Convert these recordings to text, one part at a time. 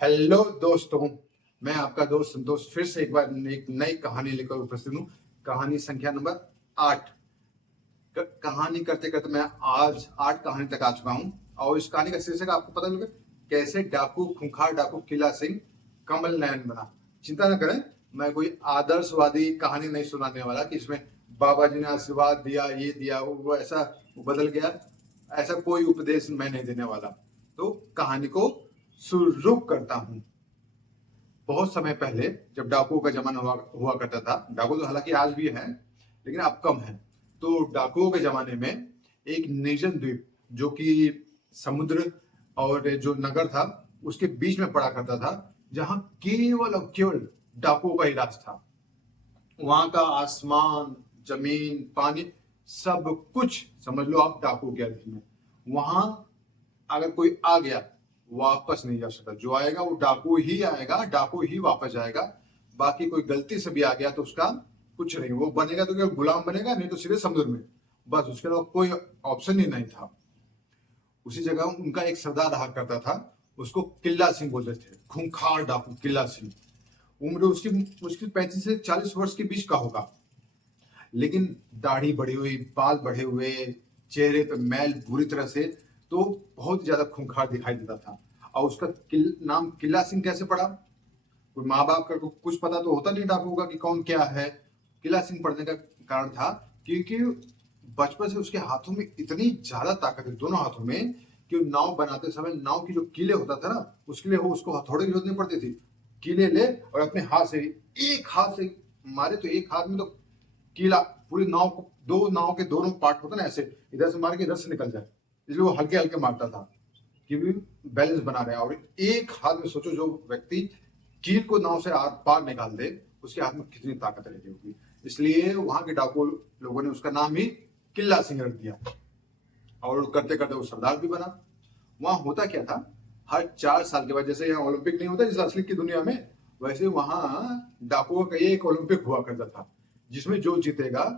Hello दोस्तों, मैं आपका दोस्त संतोष फिर से एक बार एक नई कहानी लेकर उपस्थित हूँ। कहानी संख्या नंबर 8। कहानी करते करते मैं आज 8 कहानी तक आ चुका हूँ और इस कहानी का शीर्षक आपको पता लगे, कैसे डाकू खूंखार डाकू किला सिंह कमल नयन बना। चिंता न करें, मैं कोई आदर्शवादी कहानी नहीं सुनाने वाला कि इसमें बाबा जी ने आशीर्वाद दिया, ये दिया, वो ऐसा बदल गया, ऐसा कोई उपदेश मैं नहीं देने वाला। तो कहानी को शुरू करता हूँ। बहुत समय पहले जब डाकुओं का जमाना हुआ करता था, डाकू तो हालांकि आज भी है लेकिन अब कम है। तो डाकुओं के जमाने में एक निर्जन द्वीप जो कि समुद्र और जो नगर था उसके बीच में पड़ा करता था, जहां केवल और केवल डाकुओं का ही राज था। वहां का आसमान, जमीन, पानी, सब कुछ समझ लो आप डाकू के अधीन में। वहां अगर कोई आ गया वापस नहीं जा सकता। जो आएगा वो डाकू ही आएगा, डाकू ही वापस जाएगा। बाकी कोई गलती से भी आ गया तो उसका कुछ नहीं, वो बनेगा तो क्या गुलाम बनेगा, नहीं तो सीधे समुद्र में। बस उसके अलावा कोई ऑप्शन ही नहीं था। उसी जगह उनका एक सरदार रहा करता था, उसको किल्ला सिंह बोलते थे। खूंखार डाकू किल्ला सिंह। उम्र उसकी मुश्किल 35 से 40 वर्ष के बीच का होगा, लेकिन दाढ़ी बढ़ी हुई, बाल बढ़े हुए, चेहरे पे मैल बुरी तरह से, तो बहुत ज्यादा खूंखार दिखाई देता था। और उसका नाम किला सिंह कैसे पड़ा? कोई माँ बाप का कुछ पता तो होता नहीं डाकू का कि कौन क्या है। किला सिंह पढ़ने का कारण था क्योंकि बचपन से उसके हाथों में इतनी ज्यादा ताकत है, दोनों हाथों में, कि नाव बनाते समय नाव की जो कीले होता था ना, उसके लिए वो उसको हथौड़े की जरूरत नहीं पड़ती थी। कीले ले और अपने हाथ से, एक हाथ से मारे तो एक हाथ में तो कीला पूरी नाव को, दो नाव के दोनों पार्ट होते ना, ऐसे इधर से मार के इधर से निकल जाए, इसलिए वो हल्के हल्के मारता था कि भी बैलेंस बना रहे। और एक हाथ में सोचो, जो व्यक्ति कील को नाव से आर पार निकाल दे, उसके हाथ में कितनी ताकत रहती होगी। इसलिए वहां के डाकू लोगों ने उसका नाम ही किल्ला सिंह रख दिया और करते करते वो सरदार भी बना। वहां होता क्या था, हर 4 साल के बाद, जैसे यहाँ ओलंपिक नहीं होता जैसे असली की दुनिया में, वैसे वहां डाकुओं का एक ओलंपिक हुआ करता था जिसमें जो जीतेगा,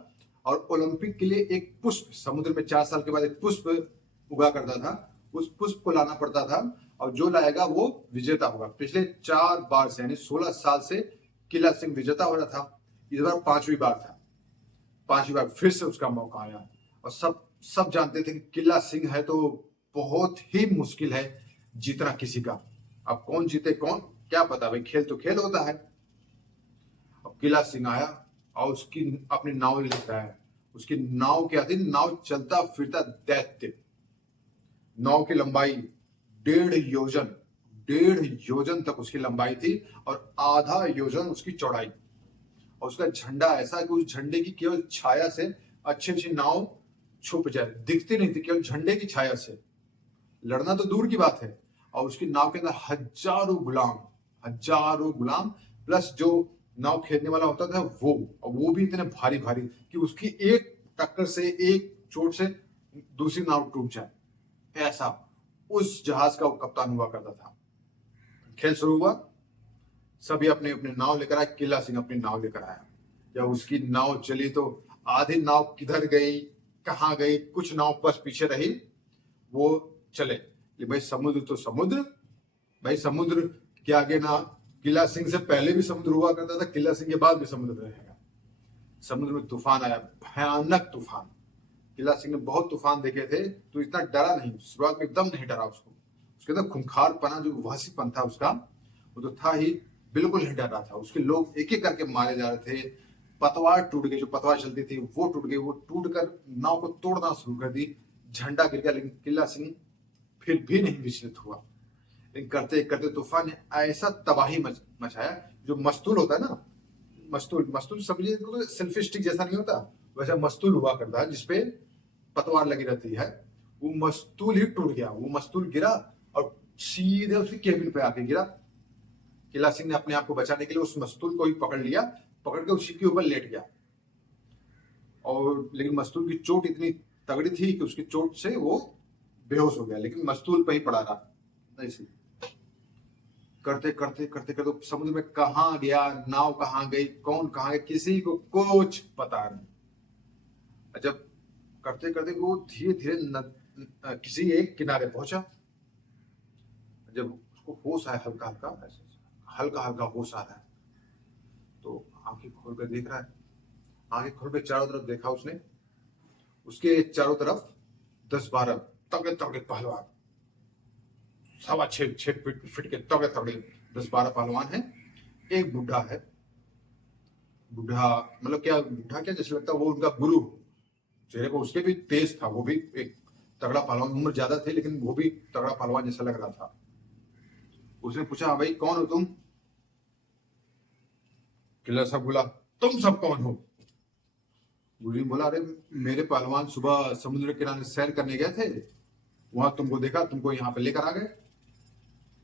और ओलंपिक के लिए एक पुष्प, समुद्र में 4 साल के बाद एक पुष्प उगा करता था, उस पुष्प को लाना पड़ता था और जो लाएगा वो विजेता होगा। पिछले 4 बार से, यानी 16 साल से किला सिंह विजेता हो रहा था। इस बार 5वीं बार था। 5वीं बार फिर से उसका मौका आया और सब सब जानते थे कि किला सिंह है तो बहुत ही मुश्किल है जीतना किसी का। अब कौन जीते कौन क्या पता भाई, खेल तो खेल होता है। अब किला सिंह आया और उसकी अपनी नाव लेकर आया। उसकी नाव के अधीन नाव चलता फिरता दैत्य। नाव की लंबाई 1.5 योजन, 1.5 योजन तक उसकी लंबाई थी और आधा योजन उसकी चौड़ाई। और उसका झंडा ऐसा कि उस झंडे की केवल छाया से अच्छी अच्छी नाव छुप जाए, दिखती नहीं थी, केवल झंडे की छाया से। लड़ना तो दूर की बात है। और उसकी नाव के अंदर हजारों गुलाम, प्लस जो नाव खेलने वाला होता था वो, और वो भी इतने भारी भारी कि उसकी एक टक्कर से, एक चोट से दूसरी नाव टूट जाए, ऐसा उस जहाज का वो कप्तान हुआ करता था। खेल शुरू हुआ, सभी अपने अपने नाव लेकर आए। किला सिंह अपनी नाव लेकर आया। जब उसकी नाव चली तो आधी नाव किधर गई, कहां गई, कुछ नाव बस पीछे रही। वो चले भाई, समुद्र तो समुद्र, भाई समुद्र के आगे ना, किला सिंह से पहले भी समुद्र हुआ करता था, किला सिंह के बाद भी समुद्र रहेगा। समुद्र में तूफान आया, भयानक तूफान। किला सिंह ने बहुत तूफान देखे थे तो इतना डरा नहीं, शुरुआत में एकदम नहीं डरा। उसको उसके अंदर खूंखार पना, जो वहसीपन था उसका, वो तो था ही, बिल्कुल नहीं डर रहा था। उसके लोग एक एक करके मारे जा रहे थे। पतवार टूट गई, जो पतवार चलती थी वो टूट गई, वो टूट कर नाव को तोड़ना शुरू कर दी। झंडा गिर गया, लेकिन किला सिंह फिर भी नहीं विचलित हुआ। लेकिन करते करते तूफान ने ऐसा तबाही मचाया, जो मस्तूल होता है ना, मस्तूल मस्तूल समझिए तो सेल्फी स्टिक जैसा नहीं होता, वैसा मस्तूल हुआ करता है जिसपे पतवार लगी रहती है। वो मस्तूल ही टूट गया। वो मस्तूल गिरा और सीधे उसकी केबिन पे आके गिरा। किला सिंह ने अपने आप को बचाने के लिए उस मस्तूल को ही पकड़ लिया, पकड़ के उसी के ऊपर लेट गया। और लेकिन मस्तूल की चोट इतनी तगड़ी थी कि उसकी चोट से वो बेहोश हो गया, लेकिन मस्तूल पे ही पड़ा रहा। ऐसे करते करते करते करते समुद्र में कहां गया, नाव कहां गई, कौन कहां गया, किसी को कुछ पता नहीं। जब करते करते वो धीरे धीरे किसी एक किनारे पहुंचा। जब उसको होश आया हल्का हल्का, हल्का हल्का होश आ रहा है। तो आंखें खोल कर देख रहा है, आंखें खोल के चारों तरफ देखा उसने, उसके चारों तरफ 10-12 तगड़े तगड़े पहलवान, 6.25 फीट के तगड़े तगड़े 10-12 पहलवान हैं। एक बुढ़ा है, बुढ़ा मतलब क्या, बुढ़ा क्या, जैसे लगता है वो उनका गुरु, चेहरे को उसके भी तेज था, वो भी एक तगड़ा पहलवान, उम्र ज्यादा थे लेकिन वो भी तगड़ा पहलवान जैसा लग रहा था। उसने पूछा, हाँ भाई कौन हो तुम? किला साहब बोला, तुम सब कौन हो? गुरु जी बोला, अरे मेरे पहलवान सुबह समुद्र के किनारे सैर करने गए थे, वहां तुमको देखा, तुमको यहाँ पे लेकर आ गए।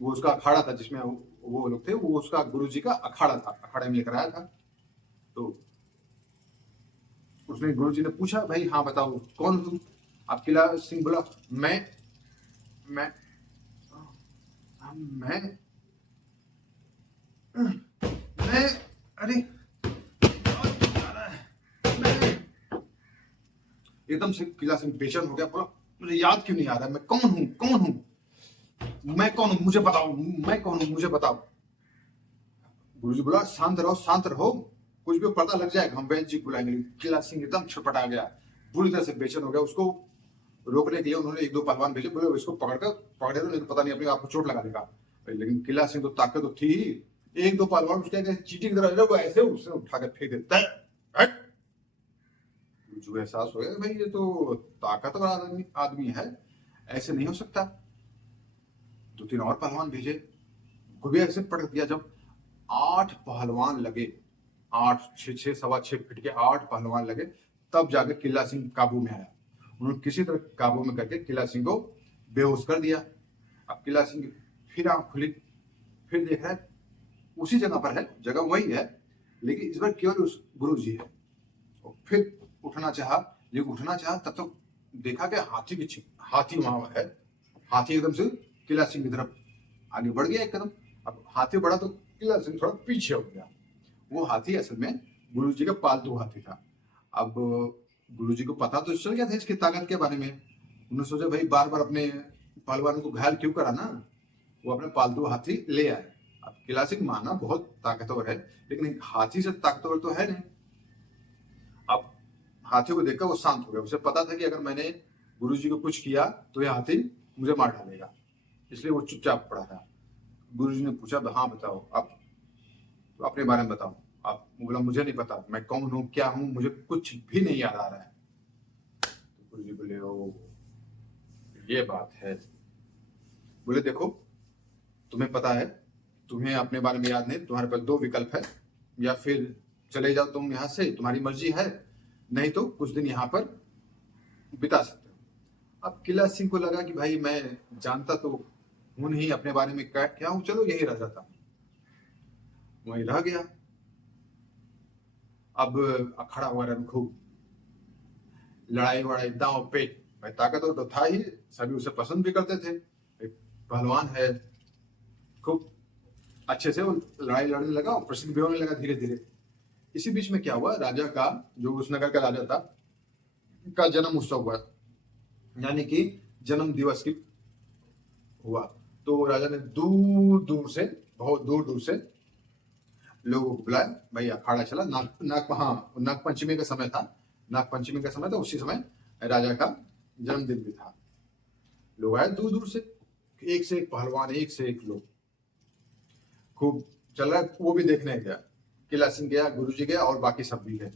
वो उसका अखाड़ा था जिसमें वो लोग थे, वो उसका गुरु जी का अखाड़ा था, अखाड़े में लेकर आया था। तो उसने गुरु जी ने पूछा, भाई हाँ बताओ कौन हो तुम? आप किला सिंह बोला, मैं मैं मैं अरे मैं एकदम से किला सिंह बेचैन हो गया, बोला मुझे याद क्यों नहीं आ रहा है, मैं कौन हूँ, कौन हूँ, मैं कौन हूँ, मुझे बताओ, मैं कौन हूँ, मुझे बताओ। गुरुजी बोला, शांत रहो, शांत रहो, कुछ भी पता लग जाएगा, हम वैद्य जी को बुलाएंगे। किला सिंह एकदम छटपटा गया, बुरी तरह से बेचैन हो गया। उसको रोकने के लिए उन्होंने 1-2 पहलवान भेजे, बोले इसको पकड़े दो, नहीं तो पता नहीं अपने आप को चोट लगा देगा। लेकिन किला सिंह तो ताकत तो थी ही, 1-2 पहलवान उसके चीटी की तरह वो ऐसे उसने उठाकर फेंक देता है। मुझे एहसास हो गया, भाई ये तो ताकतवर आदमी है, ऐसे नहीं हो सकता। 2-3 और पहलवान भेजे, को भी ऐसे पटक दिया। जब 8 पहलवान लगे, 6 सवा 6 फीट के 8 पहलवान लगे, तब जाके किला सिंह काबू में आया। उन्होंने किसी तरह काबू में करके किला सिंह को बेहोश कर दिया। अब किला सिंह फिर आंख खुली, फिर देख रहा है उसी जगह पर है, जगह वही है, लेकिन इस बार केवल उस गुरु जी है। और फिर उठना चाहा, लेकिन उठना चाहा तब तो देखा कि हाथी वहां है। हाथी एकदम से किला सिंह की तरफ आगे बढ़ गया एक कदम। अब हाथी बढ़ा तो किला सिंह थोड़ा पीछे हो गया। वो हाथी असल में गुरु जी का पालतू हाथी था। अब गुरु जी को पता तो चल गया था इसकी ताकत के बारे में। उन्होंने सोचा, भाई बार बार अपने पहलवानों को घायल क्यों कराना, वो अपने पालतू हाथी ले आए। अब किला सिंह माना बहुत ताकतवर है, लेकिन हाथी से ताकतवर तो है नहीं। अब हाथी को देखकर वो शांत हो गया। उसे पता था कि अगर मैंने गुरु जी को कुछ किया तो यह हाथी मुझे मार डालेगा, इसलिए वो चुपचाप पड़ा था। गुरु जी ने पूछा, हाँ बताओ, आप तो अपने बारे में बताओ। आप बोला, मुझे नहीं पता, मैं कौन हूँ, क्या हूँ, मुझे कुछ भी नहीं याद आ रहा है। तो गुरु जी बोले, ओ ये बात है। बोले, देखो तुम्हें पता है, तुम्हें अपने बारे में याद नहीं, तुम्हारे पास 2 विकल्प है, या फिर चले जाओ तुम यहाँ से, तुम्हारी मर्जी है, नहीं तो कुछ दिन यहाँ पर बिता सकते हो। अब किला सिंह को लगा कि भाई मैं जानता तो हूं नहीं अपने बारे में क्या हूं, चलो यही रह जाता, वहीं रह गया। अब अखाड़ा वगैरह में खूब लड़ाई वड़ाई, दांव पेच, भाई ताकतवर तो था ही, सभी उसे पसंद भी करते थे, पहलवान है, खूब अच्छे से वो लड़ाई लड़ने लगा और प्रसिद्ध भी होने लगा धीरे धीरे। इसी बीच में क्या हुआ, राजा का, जो उस नगर का राजा था, का जन्म उत्सव हुआ, यानी कि जन्म दिवस की हुआ। तो राजा ने दूर दूर से, बहुत दूर दूर से लोगों को बुलाया, भाई अखाड़ा चला। नाग पंचमी का समय था, नाग पंचमी का समय था, उसी समय राजा का जन्मदिन भी था। लोग आए दूर दूर से, एक से एक पहलवान, एक से एक लोग, खूब चल रहा है। वो भी देखने गया, किला सिंह गया, गुरुजी गया और बाकी सब भी गए।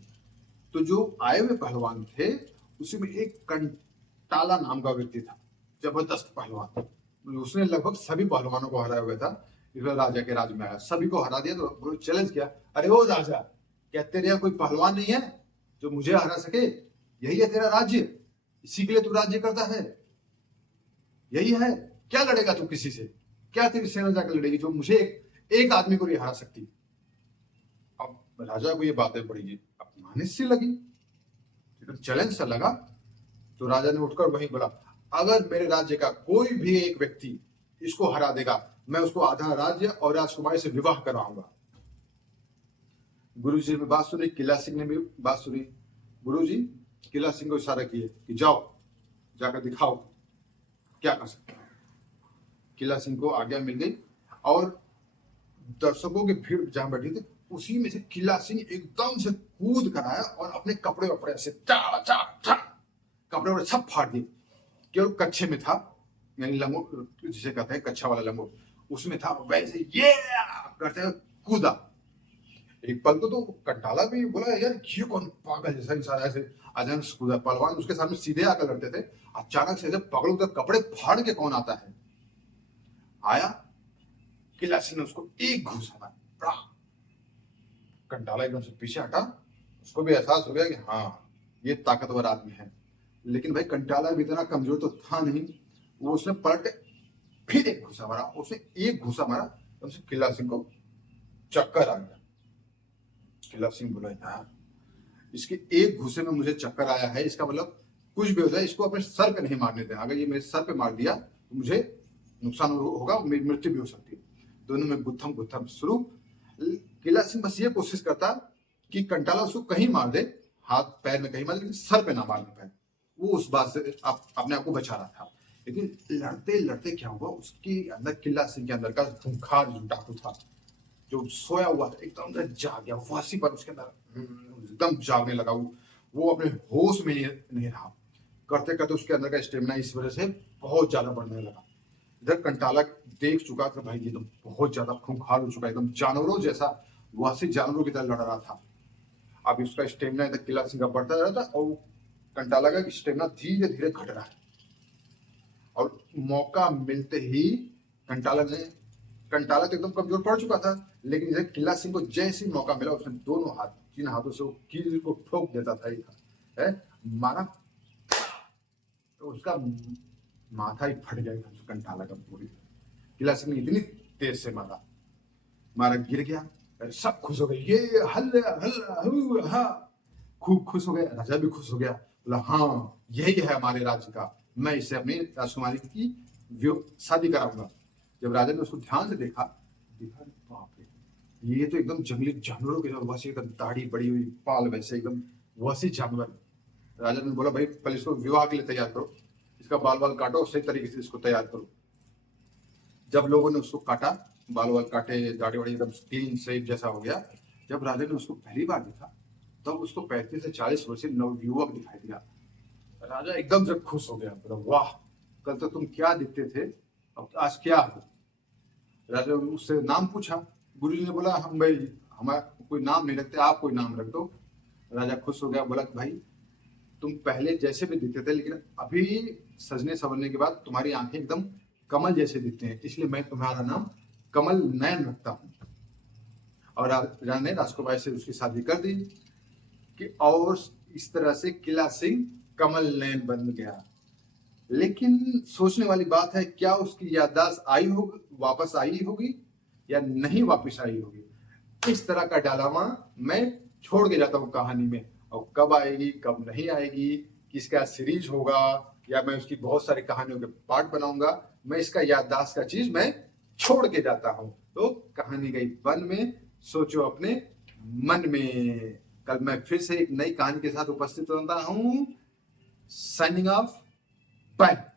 तो जो आए हुए पहलवान थे, उसी में एक कंटाला नाम का व्यक्ति था, जबरदस्त पहलवान। उसने लगभग सभी पहलवानों को हराया हुआ था। इसलिए राजा के राज में आया, सभी को हरा दिया। तो गुरु चैलेंज किया, अरे ओ राजा, क्या तेरे यहाँ कोई पहलवान नहीं है जो मुझे हरा सके? यही है तेरा राज्य, इसी के लिए तू राज्य करता है, यही है? क्या लड़ेगा तू किसी से? क्या तेरी सेना जाकर लड़ेगी जो मुझे एक आदमी को नहीं हरा सकती? अब राजा को ये बातें बड़ी अपमानित सी लगी, चैलेंज सा लगा। तो राजा ने उठकर वहीं बोला, अगर मेरे राज्य का कोई भी एक व्यक्ति इसको हरा देगा, मैं उसको आधा राज्य और राजकुमारी से विवाह करवाऊंगा। गुरु जी ने बात सुनी, किला सिंह ने भी बात सुनी। गुरु जी किला सिंह को इशारा किए कि जाओ, जाकर दिखाओ क्या कर सकते हो। किला सिंह को आज्ञा मिल गई और दर्शकों की भीड़ जहां बैठी थी उसी में से किला सिंह एकदम से कूद कर आया और अपने कपड़े वपड़े ऐसे चा चा चा कपड़े वपड़े सब फाड़ दिए। केवल कच्छे में था, यानी लंगोट जिसे कहते हैं कच्छा वाला लंगोट, उसमें था। वैसे ये करते हुए कूदा। एक पल को तो कंटाला भी बोला यार ये कौन पागल जैसा इंसान ऐसे अचानक से कूदा। पहलवान उसके सामने सीधे आकर लड़ते थे, अचानक से जब पगड़ों तक कपड़े फाड़ के कौन आता है। आया किला सिंह ने उसको एक घूसा मारा। कंटाला एकदम से पीछे हटा, उसको भी एहसास हो गया कि हाँ ये ताकतवर आदमी है। लेकिन भाई कंटाला भी इतना कमजोर तो था नहीं, वो उसने पलट के फिर एक घुसा मारा। उसने एक घुसा मारा तो उससे किला सिंह को चक्कर आ गया। किला सिंह बोला यार इसके एक घुसे में मुझे चक्कर आया है, इसका मतलब कुछ भी हो जाए इसको अपने सर पे नहीं मारने दें। अगर ये मेरे सर पे मार दिया तो मुझे नुकसान होगा, मेरी मृत्यु भी हो सकती है। दोनों में गुत्थम गुत्थम शुरू। किला सिंह बस ये कोशिश करता कि कंटाला उसको कहीं मार दे, हाथ पैर में कहीं मार दे, लेकिन सर पे ना मारना पाए। वो उस बात से अपने आप को बचा रहा था। लेकिन लड़ते लड़ते क्या हुआ, उसके अंदर किला सिंह के अंदर का खूंखार जो डाकू था, जो सोया हुआ था, एकदम से जाग गया। वासी पर उसके अंदर एकदम जागने लगा। वो अपने होश में नहीं रहा। करते करते उसके अंदर का स्टेमिना इस वजह से बहुत ज्यादा बढ़ने लगा। इधर कंटाला देख चुका था भाई ये तो बहुत ज्यादा खूंखार हो चुका है, एकदम जानवरों जैसा वासी जानवरों की तरह लड़ रहा था। अब उसका स्टेमिना इधर किला सिंह का बढ़ता जा रहा था और कंटाला का स्टेमिना धीरे धीरे घट रहा है। और मौका मिलते ही कंटाला तो एकदम कमजोर पड़ चुका था, लेकिन इधर किला सिंह को जैसे ही मौका मिला उसने दोनों हाथ, जिन हाथों से वो कील को ठोक देता था है मारा, तो उसका माथा ही फट गया कंटाला का पूरी। किला सिंह ने इतनी तेज से मारा गिर गया। सब खुश हो गए, ये हल्ला हल्ला हा। खूब खुश हो गए, राजा भी खुश हो गया। बोला हाँ यही है हमारे राज्य का, मैं इसे अपनी राजकुमारी की शादी कराऊंगा। जब राजा ने उसको ध्यान से देखा बाप रे ये तो एकदम जंगली जानवरों के वैसे एकदम दाढ़ी बड़ी हुई, पाल वैसे एकदम वैसी जानवर। राजा ने बोला भाई पहले इसको विवाह के लिए तैयार करो, इसका बाल बाल काटो, सही तरीके से इसको तैयार करो। जब लोगों ने उसको काटा, बाल बाल काटे, दाढ़ी वाड़ी एकदम क्लीन शेव जैसा हो गया। जब राजा ने उसको पहली बार देखा तब उसको 35 से 40 वर्षीय नवयुवक दिखाई दिया। राजा एकदम से खुश हो गया, बोला वाह कल तो तुम क्या दिखते थे, अब आज क्या हो। राजा ने उससे नाम पूछा। गुरुजी ने बोला हम भाई हमारा कोई नाम नहीं रखते, आप कोई नाम रख दो। राजा खुश हो गया, बोला भाई तुम पहले जैसे भी दिखते थे, लेकिन अभी सजने संवरने के बाद तुम्हारी आंखें एकदम कमल जैसे दिखते हैं, इसलिए मैं तुम्हारा नाम कमल नयन रखता हूँ। और राजा ने राजकुमारी से उसकी शादी कर दी कि और इस तरह से किला सिंह कमल नयन बन गया। लेकिन सोचने वाली बात है क्या उसकी याददाश्त आई होगी, वापस आई होगी या नहीं वापस आई होगी। इस तरह का डालामा मैं छोड़ के जाता हूँ कहानी में, और कब आएगी कब नहीं आएगी, किसका सीरीज होगा या मैं उसकी बहुत सारी कहानियों के पार्ट बनाऊंगा, मैं इसका याददाश्त का चीज मैं छोड़ के जाता हूँ। तो कहानी गई वन में, सोचो अपने मन में। कल मैं फिर से एक नई कहानी के साथ उपस्थित होता हूँ। Signing off, bye.